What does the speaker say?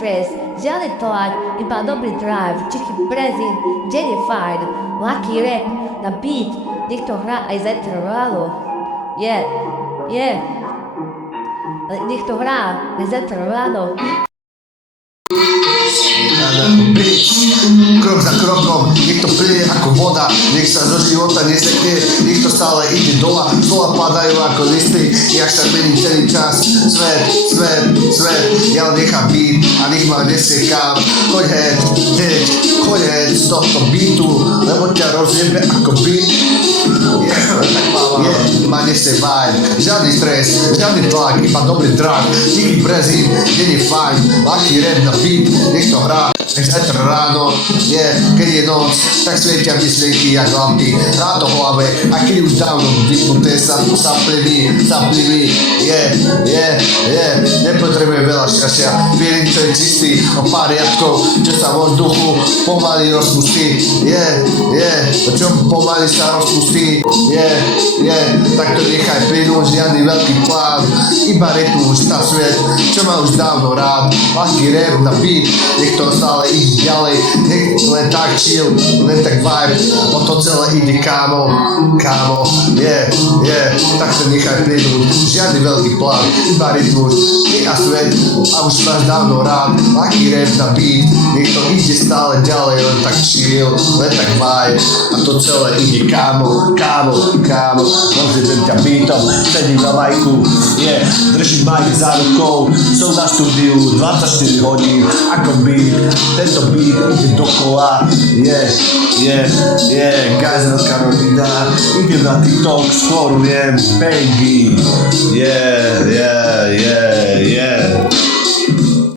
stres, žiadny tlak, iba dobrý drive, tichý prezint, deň je fajn, ľahký rap na beat, nech to hrá aj zajtra ráno. Nech to hrá aj zajtra ráno. Krok za krokom, nech to plynie ako voda, nech sa zo života nesekne, nech to stále ide dola, slova padajú ako listy, jak sa mení celý čas, svet, ja len nechám beat a nech ma nesie kam, choď z tohto beatu, lebo ťa rozjebe ako beat, ma nesie vibe, žiadny stres, žiadny tlak, iba dobrý drak, tichý prezint, deň je fajn, ľahký rap na beat, nech to hrá, nech zajtra ráno, keď je noc, tak svietia myšlienky jak lampy, hrá to v hlave, a keď už dávno vypnuté samplivý, nepotrebujem veľa šťastia, feeling, čo je čistý, o pár riadkov, čo sa vo vzduchu pomaly rozpustí, čo pomaly sa rozpustí, tak to nechaj plynúť, žiadny veľký plán, iba rytmus, tá svet, čo má už dávno rád, ľahký rap na beat, nech to stále ide ďalej, nech len tak chill, len tak vibe, o to celé ide kámo, tak to nechaj plynúť, žiadny veľký plán, iba rytmus, ty a svet, a už máš dávno rád, ľahký rap na beat, nech to ide stále ďalej, len tak chill, len tak vibe, a to celé ide kámo, rozjedem ťa beatom, sedím na majku, držím majk za rukou, som na štúdiu 24 hodín, ako beat, tento beat ide dokola, guys, Karolina, idem na TikTok, skôr baby,